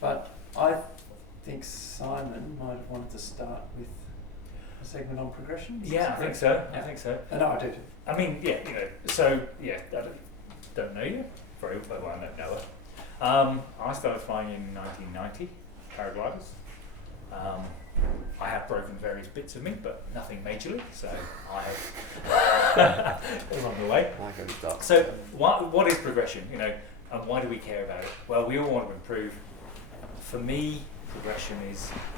But I think Simon might have wanted to start with a segment on progression. Yeah, I think so. Yeah. I think so. No, I do too. I mean, yeah, so, yeah, I don't know you very well. I don't know her. I started flying in 1990, paragliders. I have broken various bits of me, but nothing majorly, so I have along the way. So what is progression, and why do we care about it? Well, we all want to improve. For me, progression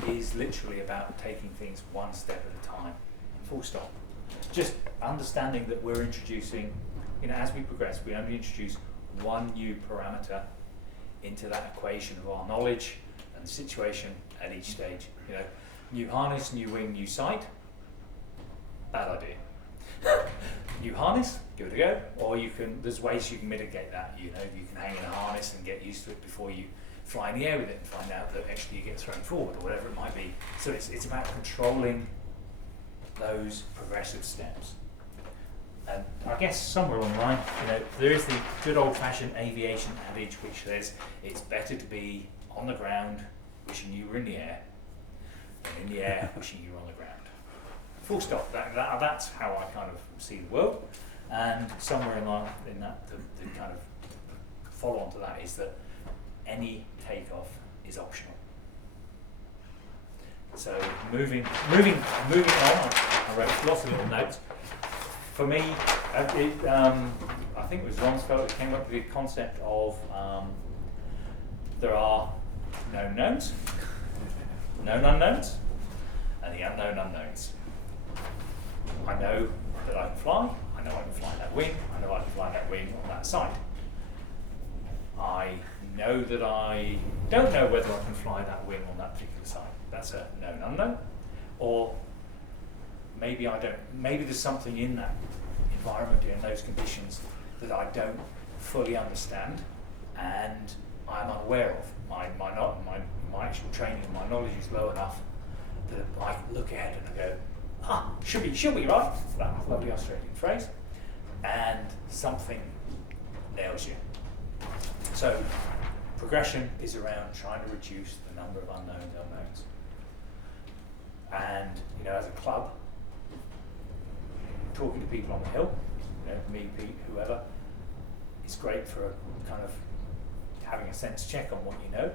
is literally about taking things one step at a time, full stop. Just understanding that we're introducing, as we progress, we only introduce one new parameter into that equation of our knowledge and the situation at each stage. New harness, new wing, new sight. Bad idea. New harness, give it a go. Or there's ways you can mitigate that. You can hang in a harness and get used to it before you fly in the air with it and find out that actually you get thrown forward or whatever it might be. So it's about controlling those progressive steps. And I guess somewhere along the line, there is the good old-fashioned aviation adage which says it's better to be on the ground wishing you were in the air than in the air wishing you were on the ground. Full stop. That's how I kind of see the world. And somewhere in that, the kind of follow-on to that is that any takeoff is optional. So moving on, I wrote lots of little notes. For me, I think it was Rumsfeld that came up with the concept of there are known knowns, known unknowns, and the unknown unknowns. I know that I can fly, I know I can fly that wing, I know I can fly that wing on that side. I know that I don't know whether I can fly that wing on that particular side. That's a known unknown. Or maybe I don't. Maybe there's something in that environment, in those conditions, that I don't fully understand, and I'm unaware of. My actual training and my knowledge is low enough that I can look ahead and I go, should be right. That lovely Australian phrase, and something nails you. So progression is around trying to reduce the number of unknowns. And as a club, talking to people on the hill, me, Pete, whoever, it's great for kind of having a sense check on what you know,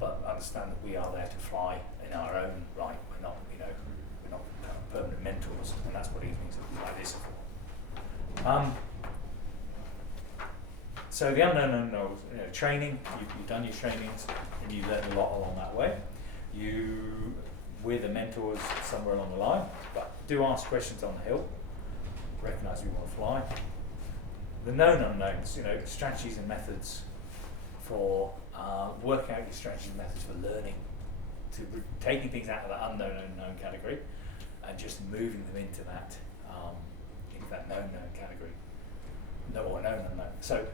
but understand that we are there to fly in our own right. We're not kind of permanent mentors, and that's what evenings like this are for. So the unknown unknowns, training, you've done your trainings and you learn a lot along that way. We're the mentors somewhere along the line, but do ask questions on the hill, recognise we want to fly. The known unknowns, strategies and methods for working out your strategies and methods for learning, taking things out of that unknown category and just moving them into that known category. Known unknown. So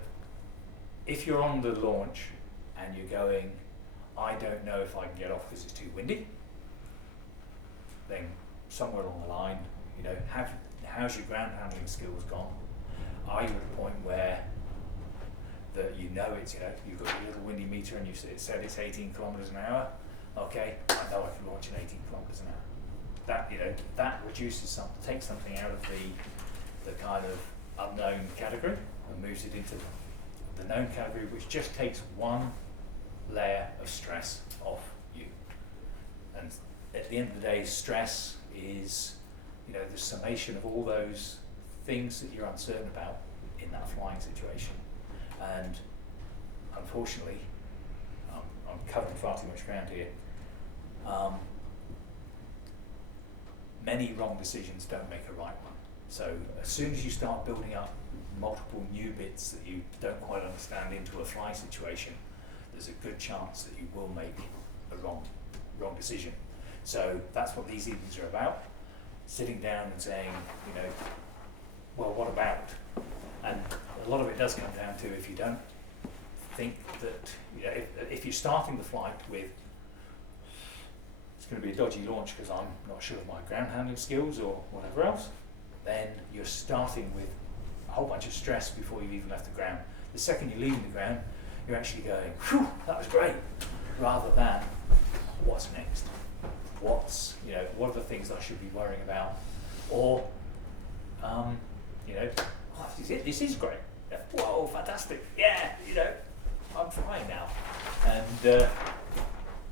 if you're on the launch and you're going, I don't know if I can get off because it's too windy, then somewhere along the line, how's your ground handling skills gone? Are you at a point where that it's, you've got your little windy meter and it said it's 18 kilometers an hour? Okay, I know I can launch at 18 kilometers an hour. That reduces takes something out of the kind of unknown category and moves it into the known category, which just takes one layer of stress off you. And at the end of the day, stress is, the summation of all those things that you're uncertain about in that flying situation. And unfortunately, I'm covering far too much ground here. Many wrong decisions don't make a right one. So as soon as you start building up multiple new bits that you don't quite understand into a flying situation, there's a good chance that you will make a wrong decision. So that's what these evenings are about. Sitting down and saying, well, what about? And a lot of it does come down to, if you don't think that, if you're starting the flight with, it's going to be a dodgy launch because I'm not sure of my ground handling skills or whatever else, then you're starting with a whole bunch of stress before you even left the ground. The second you're leaving the ground, you're actually going, "Phew, that was great," rather than what's next. What are the things I should be worrying about, or oh, this is great. Yeah. Whoa, fantastic! Yeah, I'm fine now, and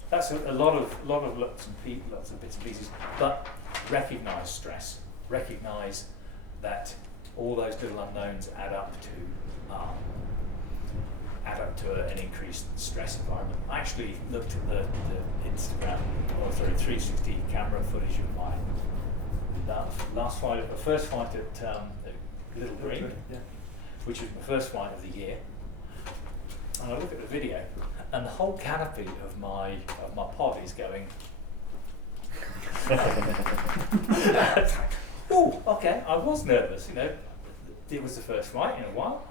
that's a lot of lots of bits and pieces. But recognise stress. Recognise that all those little unknowns add up to an increased stress environment. I actually looked at the Instagram, 360 camera footage of my last fight, the first fight at Little Green, which was my first fight of the year. And I look at the video, and the whole canopy of my pod is going. Oh, okay. I was nervous. It was the first fight in a while.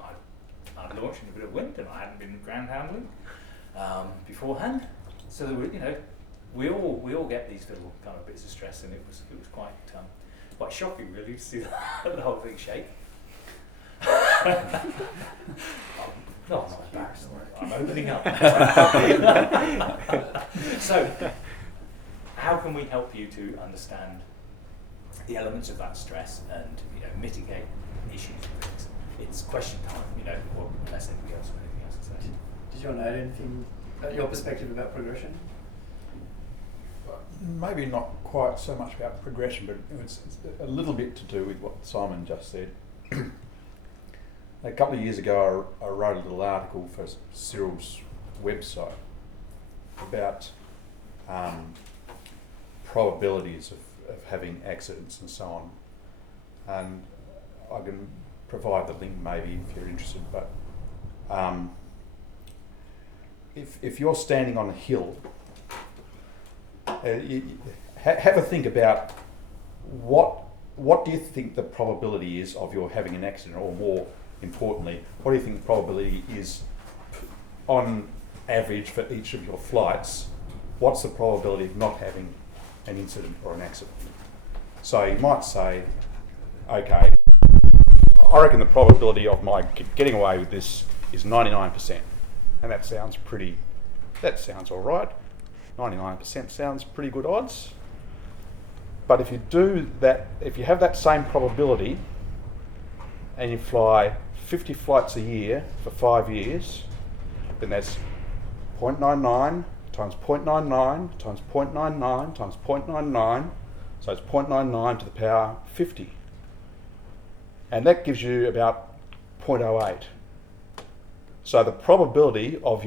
I launched in a bit of wind, and I hadn't been ground handling beforehand. So there were, we all get these little kind of bits of stress, and it was quite shocking, really, to see the whole thing shake. No, I'm not embarrassed. I'm opening up. So, how can we help you to understand the elements of that stress and mitigate issues and things? It's question time, or unless anybody else has anything else to say. Did you want to add anything, your perspective about progression? Maybe not quite so much about progression, but it's a little bit to do with what Simon just said. A couple of years ago, I wrote a little article for Cyril's website about probabilities of having accidents and so on. And I can provide the link maybe if you're interested, but if you're standing on a hill, have a think about what do you think the probability is of your having an accident, or more importantly, what do you think the probability is on average for each of your flights? What's the probability of not having an incident or an accident? So you might say, okay, I reckon the probability of my getting away with this is 99%, and that sounds all right. 99% sounds pretty good odds. But if you do that, if you have that same probability and you fly 50 flights a year for 5 years, then that's 0.99 times 0.99 times 0.99 times 0.99, so it's 0.99 to the power 50. And that gives you about 0.08. So the probability of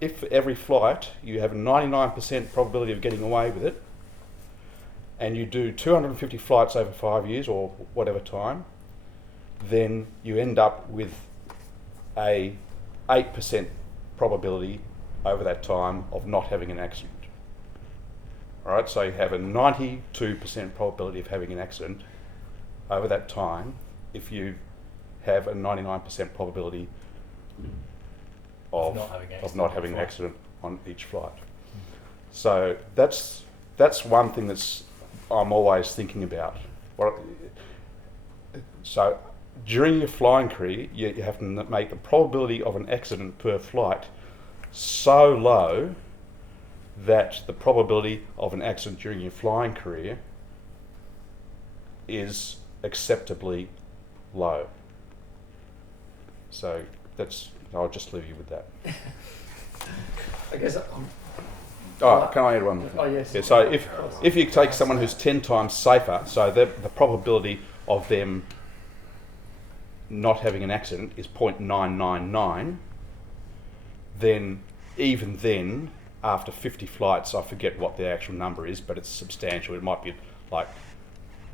if for every flight you have a 99% probability of getting away with it, and you do 250 flights over 5 years or whatever time, then you end up with a 8% probability over that time of not having an accident. All right, so you have a 92% probability of having an accident over that time if you have a 99% probability of not having an accident on each flight. So that's one thing I'm always thinking about. So during your flying career, you have to make the probability of an accident per flight so low that the probability of an accident during your flying career is acceptably low. So I'll just leave you with that. I guess. Can I add one? Oh yes. Yeah, so if you take someone who's 10 times safer, so the probability of them not having an accident is 0.999, then even then, after 50 flights, I forget what the actual number is, but it's substantial. It might be like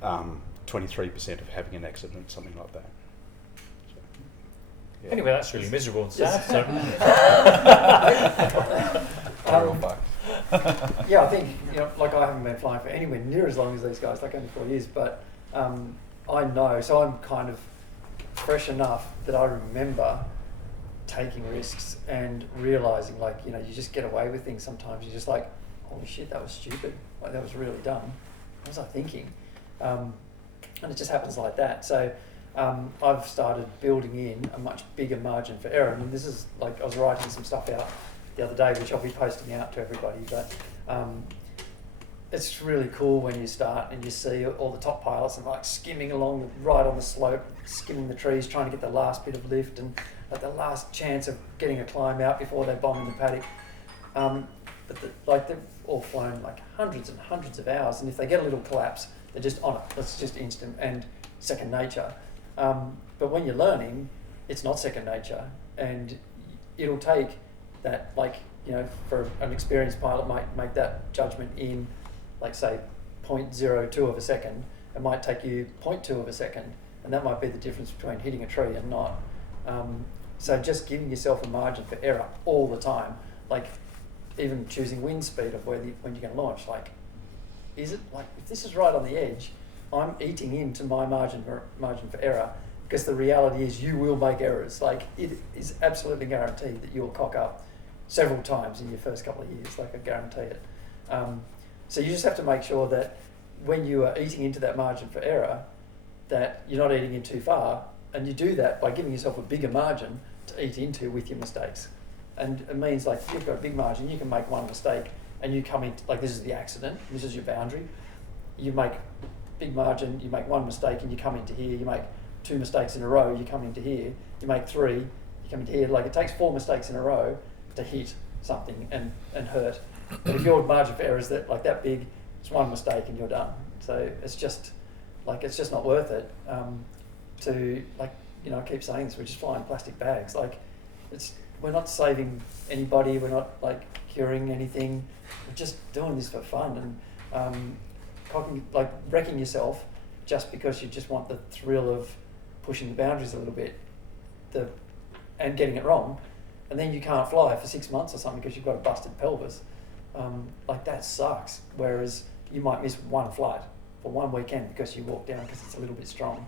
23% of having an accident, something like that. So, yeah. Anyway, that's really miserable and sad. So. Yeah, I think, like I haven't been flying for anywhere near as long as these guys, like only 4 years, but I know, so I'm kind of fresh enough that I remember taking risks and realising, you just get away with things sometimes. You're just like, holy shit, that was stupid. That was really dumb. What was I thinking? And it just happens like that. So I've started building in a much bigger margin for error. And this is like, I was writing some stuff out the other day, which I'll be posting out to everybody, but it's really cool when you start and you see all the top pilots and like skimming along right on the slope, skimming the trees, trying to get the last bit of lift and like the last chance of getting a climb out before they bomb in the paddock. But they've all flown like hundreds and hundreds of hours, and if they get a little collapse, they're just on it. It's just instant and second nature. But when you're learning, it's not second nature, and it'll take that, like, you know, for an experienced pilot might make that judgment in, like, say, 0.02 of a second. It might take you 0.2 of a second, and that might be the difference between hitting a tree and not. So just giving yourself a margin for error all the time, like even choosing wind speed of when you're going to launch. Like, is it like, if this is right on the edge, I'm eating into my margin for error, because the reality is you will make errors. Like, it is absolutely guaranteed that you'll cock up several times in your first couple of years. Like, I guarantee it. So you just have to make sure that when you are eating into that margin for error, that you're not eating in too far, and you do that by giving yourself a bigger margin to eat into with your mistakes. And it means, like, if you've got a big margin, you can make one mistake and you come in, like, this is the accident, this is your boundary. You make big margin, you make one mistake and you come into here, you make 2 mistakes in a row, you come into here, you make 3, you come into here. Like, it takes 4 mistakes in a row to hit something and hurt. But if your margin for error is that big, it's one mistake and you're done. So it's just not worth it. To, like, you know, I keep saying this, we're just flying plastic bags. Like, we're not saving anybody, we're not, like, curing anything, we're just doing this for fun, and wrecking yourself just because you just want the thrill of pushing the boundaries a little bit and getting it wrong, and then you can't fly for 6 months or something because you've got a busted pelvis. Like, that sucks. Whereas you might miss one flight for one weekend because you walk down because it's a little bit strong.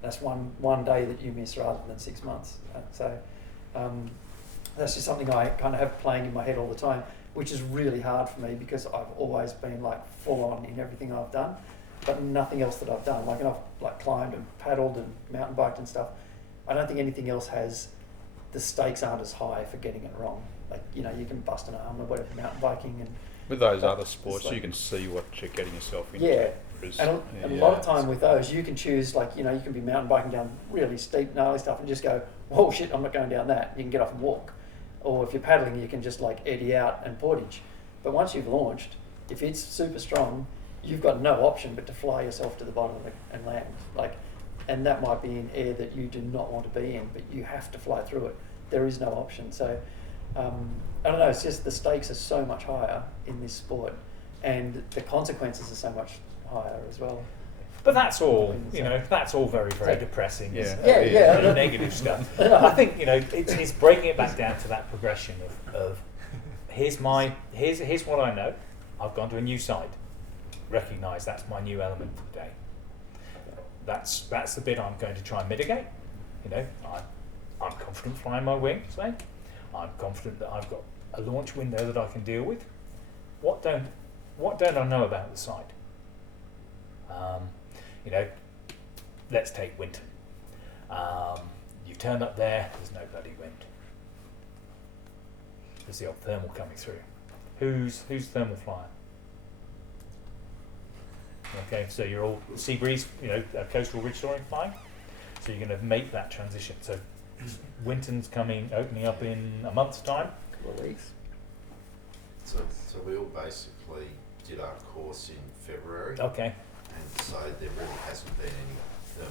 That's one day that you miss rather than 6 months. So that's just something I kind of have playing in my head all the time, which is really hard for me because I've always been, like, full on in everything I've done, but nothing else that I've done. Like, and I've, like, climbed and paddled and mountain biked and stuff. I don't think anything else the stakes aren't as high for getting it wrong. Like, you know, you can bust an arm or whatever, mountain biking, and with those other sports, like, you can see what you're getting yourself into. Yeah, and a lot of time with those, you can choose, like, you know, you can be mountain biking down really steep, gnarly stuff and just go, whoa, shit, I'm not going down that. You can get off and walk. Or if you're paddling, you can just, like, eddy out and portage. But once you've launched, if it's super strong, you've got no option but to fly yourself to the bottom of it and land. Like, and that might be in air that you do not want to be in, but you have to fly through it. There is no option. So, I don't know, it's just the stakes are so much higher in this sport, and the consequences are so much higher as well. But that's all, you know, that's all very, very depressing. Yeah. Negative stuff. I think, you know, it's breaking it back down to that progression of here's what I know. I've gone to a new site. Recognise that's my new element for the day. That's the bit I'm going to try and mitigate. You know, I'm confident flying my wing, say. I'm confident that I've got a launch window that I can deal with. What don't I know about the site? You know, let's take Winton. You've turned up there, there's no bloody wind. There's the old thermal coming through. Who's thermal flying? Okay, so you're all sea breeze, you know, coastal ridge soaring flying. So you're going to make that transition. So Winton's opening up in a month's time. Couple of weeks. So we all basically did our course in February. Okay. And so there really hasn't been any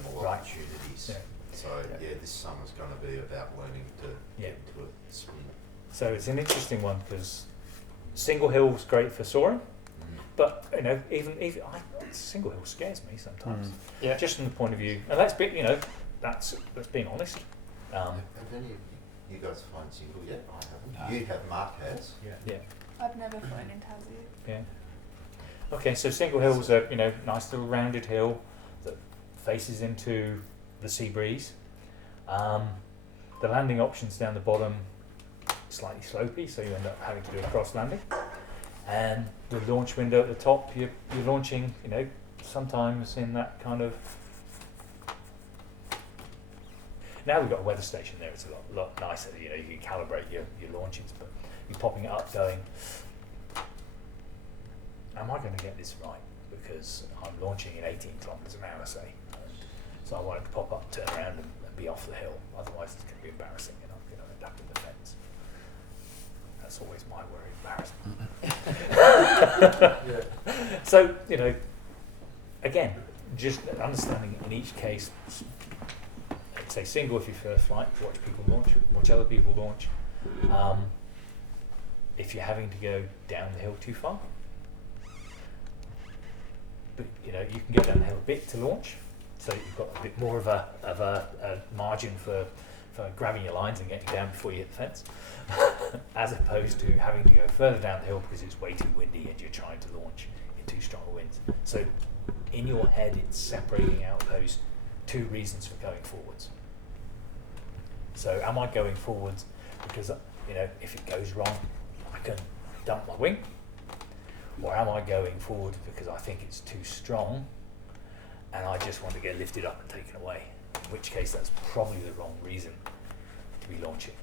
thermal opportunities. Yeah. So this summer's going to be about learning to get into a spin. So it's an interesting one because single hill's great for soaring, but, you know, even single hill scares me sometimes. Yeah. Just from the point of view, and that's being honest. Have any of you guys flown single yet? I haven't. You have, Mark has. Yeah. I've never flown in Tassie. Yeah. Okay, so single hill's a, you know, nice little rounded hill that faces into the sea breeze. The landing options down the bottom slightly slopey, so you end up having to do a cross landing. And the launch window at the top, you're launching, you know, sometimes in that kind of Now we've got a weather station there. It's a lot nicer. You know, you can calibrate your launches, but you're popping it up, going, "Am I going to get this right?" Because I'm launching in 18 kilometres an hour, say. And so I want it to pop up, turn around, and be off the hill. Otherwise, it's going to be embarrassing, and I'm going to end up in the fence. That's always my worry, embarrassment. So, you know, again, just understanding in each case, say single if you first flight, watch people launch, watch other people launch. If you're having to go down the hill too far, but you know, you can go down the hill a bit to launch, so you've got a bit more of a margin for grabbing your lines and getting down before you hit the fence, as opposed to having to go further down the hill because it's way too windy and you're trying to launch in too strong a winds. So in your head, it's separating out those two reasons for going forwards. So am I going forwards because, you know, if it goes wrong, I can dump my wing? Or am I going forward because I think it's too strong and I just want to get lifted up and taken away? In which case, that's probably the wrong reason to be launching.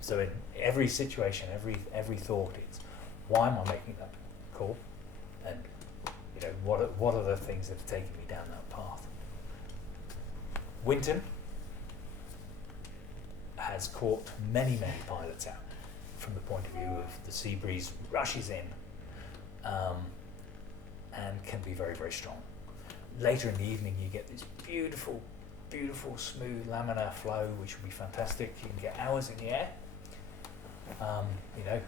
So in every situation, every thought, it's why am I making that call? And you know, what are the things that are taking me down that path? Winton has caught many pilots out from the point of view of the sea breeze rushes in and can be very strong. Later in the evening, you get this beautiful smooth laminar flow, which will be fantastic. You can get hours in the air, you know,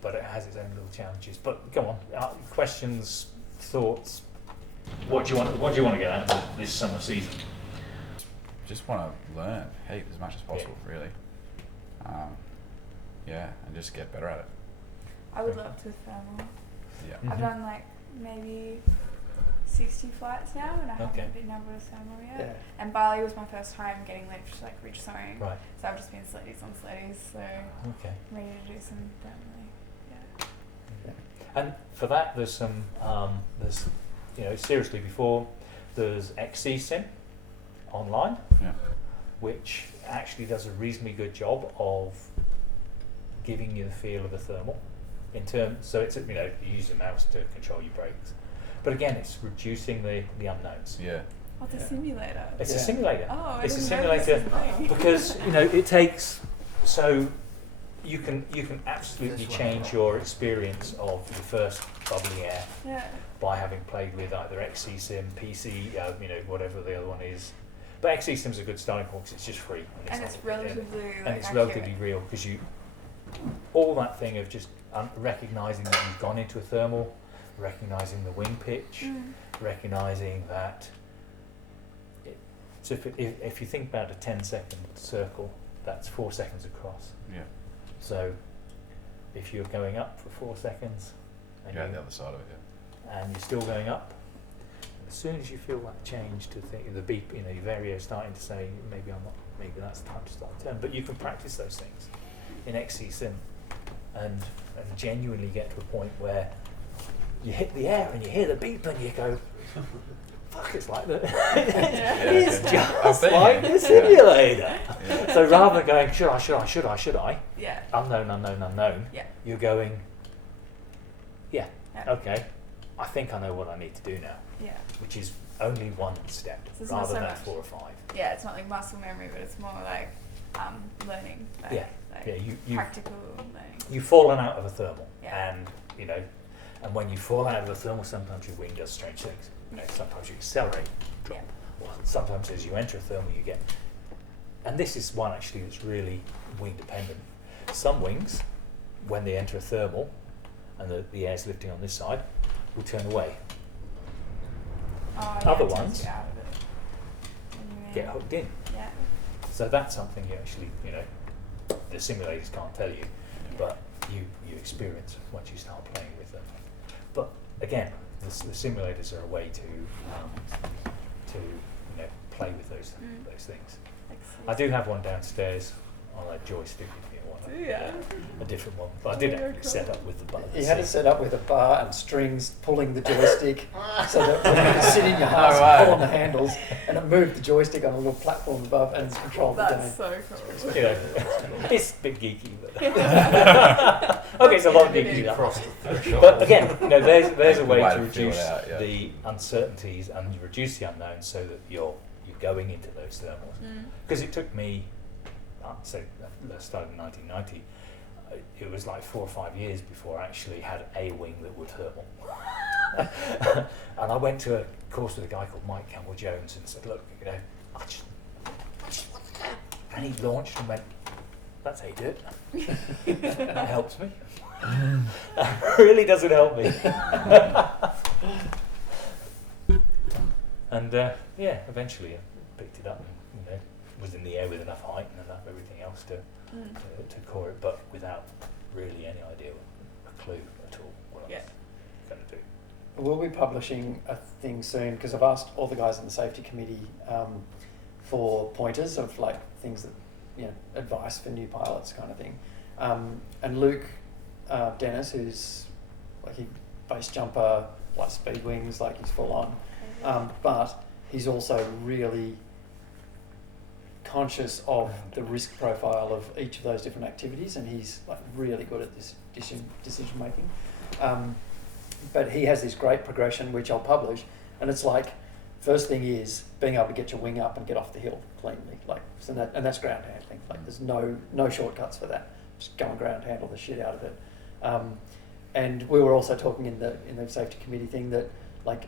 but it has its own little challenges. But go on, questions, thoughts. What do you want to get out of this summer season? Just want to learn heap as much as possible, really. Yeah, and just get better at it. I would love to thermal. Yeah. I've done like maybe 60 flights now, and I haven't been able to thermal yet. Yeah. And Bali was my first time getting lift, like ridge sewing. Right. So I've just been sleddies on sleddies, so Okay. I'm ready to do some thermaling. Yeah. And for that, there's some, there's, you know, seriously before, there's XC-Sim online, Yeah. which actually does a reasonably good job of giving you the feel of a thermal. So it's, you know, you use the mouse to control your brakes. But again, it's reducing the unknowns. Yeah. Oh, the Yeah. simulator. It's a Yeah. simulator. Oh, I It's a didn't know this simulator was a thing. because, you know, it takes, so you can absolutely This one. change your experience of your first bubbly air Yeah. by having played with either XC-Sim, PC, you know, whatever the other one is. But XC-Sim's a good starting point because it's just free. And it's not- relatively and like it's accurate. relatively real because all that thing of just recognising that you've gone into a thermal, recognising the wing pitch, recognising that. So if you think about a 10-second circle, that's 4 seconds across. Yeah. So if you're going up for 4 seconds, and, Yeah, the other side of it. Yeah. and you're still going up, as soon as you feel that change to the beep, you know, your vario starting to say maybe that's the time to start the turn. But you can practice those things in XC-Sim and genuinely get to a point where you hit the air and you hear the beep and you go, fuck, it's like that. It's just like the simulator. Yeah. So rather than going, should I, Yeah. unknown, Yeah. you're going, yeah, Yeah. okay, I think I know what I need to do now, Yeah. which is only one step So it's not rather so than much- 4 or 5. Yeah, it's not like muscle memory, but it's more like learning. Like, Yeah. like Yeah, you practical learning. you've fallen out of a thermal, Yeah. and you know, and when you fall out of a thermal, sometimes your wing does strange things. You know, sometimes you accelerate, drop, or sometimes as you enter a thermal, you get. And this is one actually that's really wing dependent. Some wings, when they enter a thermal, and the air's lifting on this side, will turn away. Oh, Other it takes ones you out of it. Get hooked in. Yeah. So that's something you actually, you know, the simulators can't tell you, but you experience once you start playing with them. But again, the simulators are a way to you know, play with those things. Excellent. I do have one downstairs on a joystick if you want. Yeah. a different one. But I did have it set up with the bar. You had it set up with a bar and strings pulling the joystick so that when you could sit in your house and pull on the handles, and it moved the joystick on a little platform above and controlled the game. That's so cool. You know, it's a bit geeky, but okay, it's a lot geeky. But again, you know, there's a way to reduce the uncertainties and reduce the unknowns so that you're going into those thermals. Because it took me, so I started in 1990. It was like 4 or 5 years before I actually had a wing that would thermal. And I went to a course with a guy called Mike Campbell Jones and said, look, you know, I just want to go. And he launched and went, that's how you do it. That helps me. That really doesn't help me. And yeah, eventually I picked it up and, you know, was in the air with enough height and enough everything else to core it, but without really any idea, a clue at all what I was going to do. We'll be publishing a thing soon because I've asked all the guys in the safety committee for pointers of like things that, you know, advice for new pilots kind of thing. And Luke Dennis, who's like he base jumper, like speed wings, like he's full on, but he's also really conscious of the risk profile of each of those different activities, and he's like really good at this decision making. But he has this great progression which I'll publish, and it's like first thing is being able to get your wing up and get off the hill cleanly, like so and that's ground handling. Like there's no shortcuts for that. Just go and ground handle the shit out of it. And we were also talking in the safety committee thing that like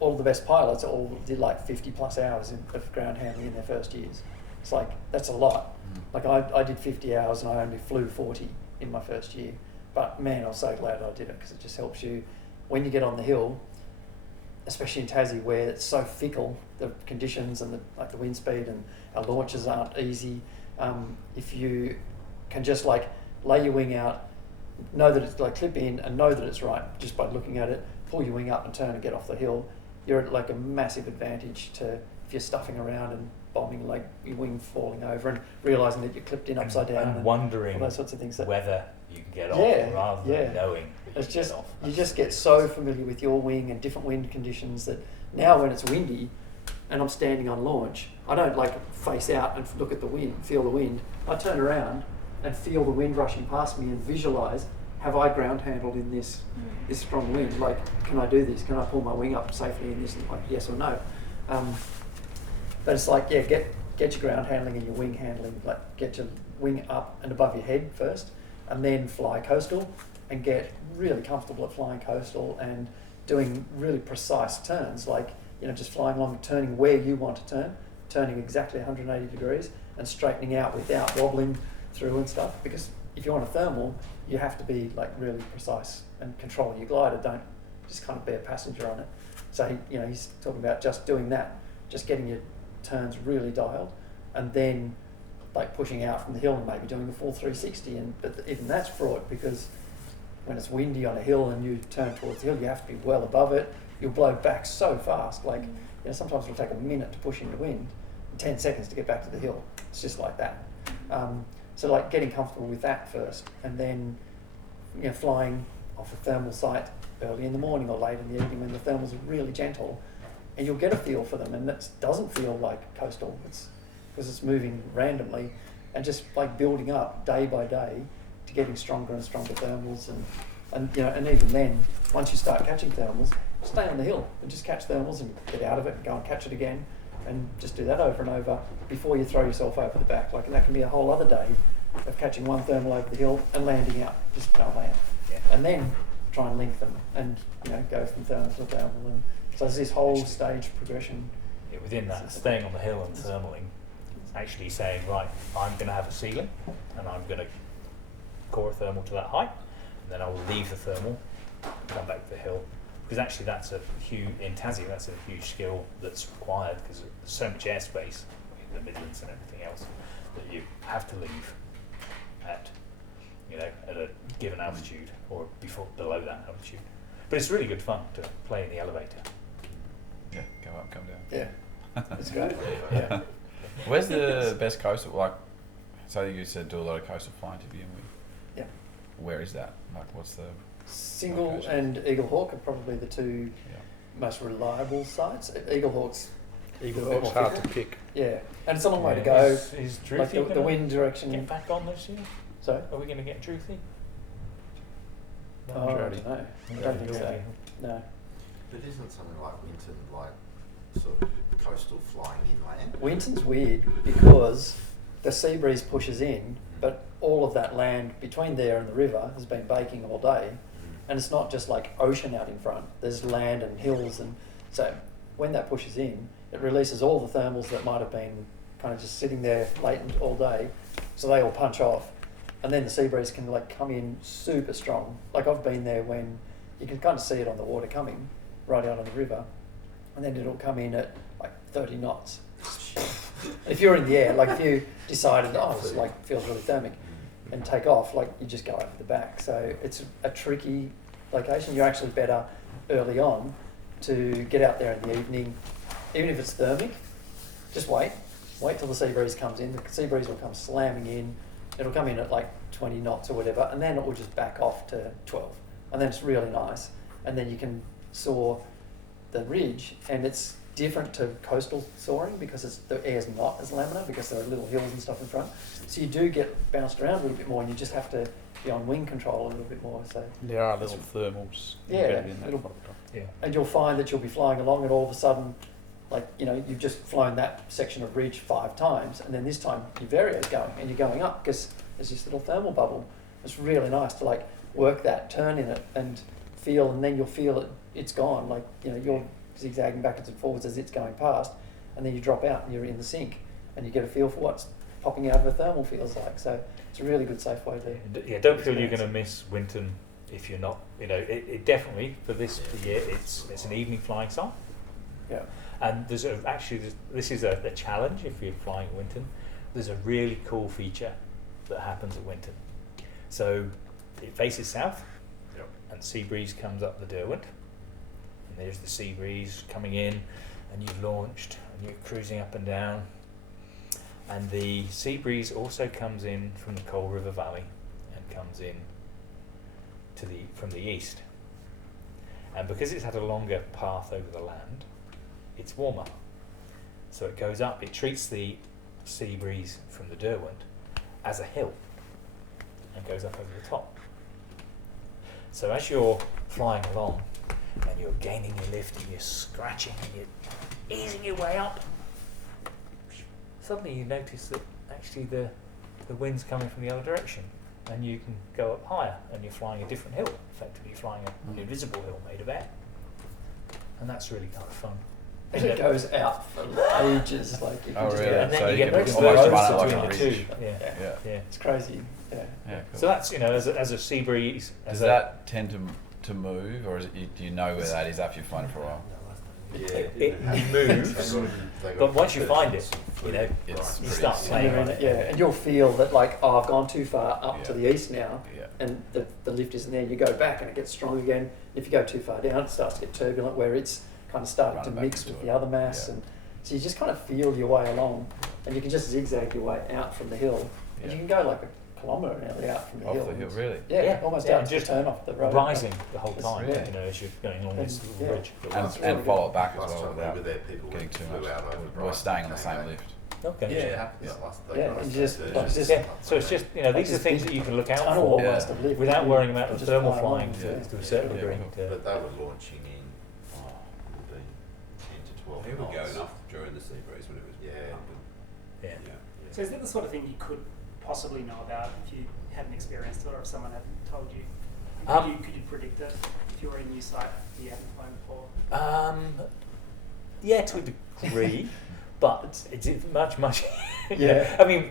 all the best pilots all did like 50 plus hours of ground handling in their first years. It's like, that's a lot. Like I did 50 hours and I only flew 40 in my first year. But man, I was so glad I did it because it just helps you when you get on the hill, especially in Tassie where it's so fickle, the conditions and the wind speed and our launches aren't easy. If you can just like lay your wing out, know that it's like clip in and know that it's right just by looking at it, pull your wing up and turn and get off the hill, you're at like a massive advantage to if you're stuffing around and bombing, like your wing falling over and realising that you're clipped in upside down and wondering all those sorts of things whether you can get off rather than knowing that it's you just can get off. you just get so familiar with your wing and different wind conditions that now when it's windy and I'm standing on launch, I don't like face out and look at the wind, feel the wind. I turn around and feel the wind rushing past me and visualise, have I ground handled in this strong wind? Like, can I do this? Can I pull my wing up safely in this? Like, yes or no? But it's like, yeah, get your ground handling and your wing handling. Like, get your wing up and above your head first, and then fly coastal, and get really comfortable at flying coastal and doing really precise turns. Like, you know, just flying along, turning where you want to turn, turning exactly 180 degrees, and straightening out without wobbling through and stuff. Because if you're on a thermal, you have to be like really precise and control your glider. Don't just kind of be a passenger on it. So you know, he's talking about just doing that, just getting your turns really dialed, and then like pushing out from the hill and maybe doing a full 360. But even that's fraught because when it's windy on a hill and you turn towards the hill, you have to be well above it. You'll blow back so fast. Like, you know, sometimes it'll take a minute to push into wind, and 10 seconds to get back to the hill. It's just like that. So like getting comfortable with that first, and then, you know, flying off a thermal site early in the morning or late in the evening when the thermals are really gentle, and you'll get a feel for them, and it doesn't feel like coastal. It's because it's moving randomly, and just like building up day by day to getting stronger and stronger thermals, and you know, and even then, once you start catching thermals, stay on the hill and just catch thermals and get out of it and go and catch it again, and just do that over and over before you throw yourself over the back. Like, and that can be a whole other day of catching one thermal over the hill and landing out, just go and land, and then try and link them, and you know, go from thermal to thermal, and so there's this whole stage progression. Yeah, within that, staying on the hill and thermaling, actually saying, right, I'm going to have a ceiling, and I'm going to core a thermal to that height, and then I will leave the thermal, come back to the hill. Because actually that's a huge, in Tassie, that's a huge skill that's required, because there's so much airspace in the Midlands and everything else that you have to leave at, you know, at a given altitude or below that altitude. But it's really good fun to play in the elevator. Yeah, go up, come down. Yeah, it's great. Yeah. Where's the best coastal? Like, so you said do a lot of coastal flying to begin with. Yeah. where is that? Like, what's the Single locations? and Eagle Hawk are probably the two Yeah. most reliable sites. Eagle Hawk's Eagle a bit Hawk's more hard to fickle. pick. Yeah, and it's a long way to Yeah, go. Is Druthy Like the gonna wind get direction. back on this year? Sorry. Are we going to get Druthy? Oh, I Jody. don't know. I Yeah, don't think Druthy. so. No. But isn't something like Winton like sort of coastal flying inland? Winton's weird because the sea breeze pushes in, but all of that land between there and the river has been baking all day, and it's not just like ocean out in front. There's land and hills, and so when that pushes in, it releases all the thermals that might have been kind of just sitting there latent all day, so they all punch off, and then the sea breeze can like come in super strong. Like I've been there when you can kind of see it on the water coming right out on the river, and then it'll come in at like 30 knots. If you're in the air, like if you decided, oh, it's like feels really thermic, and take off, like you just go over the back. So it's a tricky location. You're actually better early on to get out there in the evening, even if it's thermic. Just wait till the sea breeze comes in. The sea breeze will come slamming in. It'll come in at like 20 knots or whatever, and then it will just back off to 12, and then it's really nice. And then you can soar the ridge, and it's different to coastal soaring because the air's not as laminar because there are little hills and stuff in front. So you do get bounced around a little bit more, and you just have to be on wing control a little bit more. So There are little thermals Yeah, embedded in that little- product. Yeah. and you'll find that you'll be flying along, and all of a sudden, like you've just flown that section of ridge 5 times, and then this time your vario's going, and you're going up because there's this little thermal bubble. It's really nice to like work that turn in it and feel, and then you'll feel it. It's gone. Like you're zigzagging backwards and forwards as it's going past, and then you drop out and you're in the sink, and you get a feel for what's popping out of a thermal feels like. So it's a really good, safe way to. Yeah, don't feel you're going to miss Winton if you're not. It definitely for this year it's an evening flying site. Yeah. And this is a challenge if you're flying at Winton. There's a really cool feature that happens at Winton. So it faces south, and sea breeze comes up the Derwent, and there's the sea breeze coming in, and you've launched and you're cruising up and down, and the sea breeze also comes in from the Coal River Valley and comes in from the east, and because it's had a longer path over the land, it's warmer, so it goes up. It treats the sea breeze from the Derwent as a hill and goes up over the top. So as you're flying along and you're gaining your lift and you're scratching and you're easing your way up, suddenly you notice that actually the wind's coming from the other direction, and you can go up higher and you're flying a different hill, effectively flying an invisible hill made of air. And that's really kind of fun. And it goes out for ages. Like you can Oh, just really? go, And then So you you get can the almost convergence run it like between a the two. ridge. Yeah. Yeah. Yeah. it's crazy. Yeah. Yeah, cool. So that's as a sea breeze. Does that tend to move, or is it, do you know where that is after you've flown it for a while? Yeah, It moves, but once you find it, It's you pretty start simple. playing on it. Yeah, and you'll feel that like, oh, I've gone too far up to Yeah. the east now, Yeah. and the lift isn't there. You go back and it gets strong again. If you go too far down, it starts to get turbulent, where it's kind of starting to Run back mix into with it. the other mass, Yeah. and so you just kind of feel your way along, and you can just zigzag your way out from the hill, and Yeah. you can go like a kilometre nearly out from the Off hill. the hill, really? Yeah, almost Yeah, out and to the just turn off the road. rising the whole It's time, really- as you're going along this And- little yeah. ridge. That's really And follow it back as Last well time we without were there, people getting too flew much. out over We're Brighton staying on the and same came lift. Okay. Yeah, Yeah. this last Yeah, and you just- version. like just- Yeah, so it's just Like these are this things big that you can look out tunnel for Yeah. almost of lift. without You worrying about the just thermal fly flying along, to yeah. a certain Yeah, degree. cool. But they were launching in, it would be 10 to 12 It would go knots. enough during the sea breeze when it was Yeah. pumping. Yeah. Yeah. So is that the sort of thing you could possibly know about if you hadn't experienced it, or if someone hadn't told you? Could you predict it if you were in a new site that you hadn't flown before? Yeah, to a degree, but it's much. Yeah. I mean,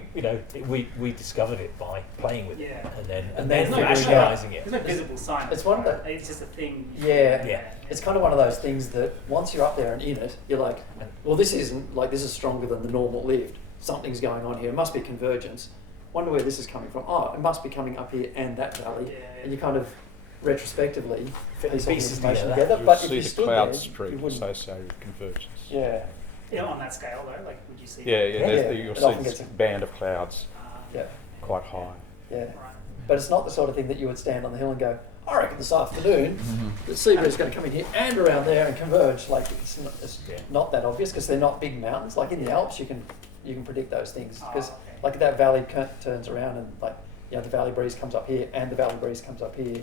we discovered it by playing with Yeah. it, and then And then rationalising it. There's no visible sign. It's one of the- It's just a thing. Yeah. It's kind of one of those things that once you're up there and in it, you're like, well, this is stronger than the normal lift. Something's going on here. It must be convergence. Wonder where this is coming from. Oh, it must be coming up here and that valley. Yeah. And you kind of retrospectively Fit the piece all the pieces information together. together. You But would if see you the stood cloud there, streak you wouldn't. associated with convergence. Yeah. Yeah, on that scale though, like would you see? Yeah, Yeah. there's you'll It see often this gets a- band of clouds Yeah. quite high. Yeah. Right. But it's not the sort of thing that you would stand on the hill and go, I reckon this afternoon the sea breeze is going to come in here and around there and converge. Like it's not that obvious because they're not big mountains. Like in the Alps, you can predict those things because like that valley turns around and like the valley breeze comes up here and the valley breeze comes up here.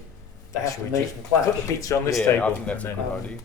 They have Should to we meet just and clash. put the picture on this Yeah, table? I think that's a and good then- idea.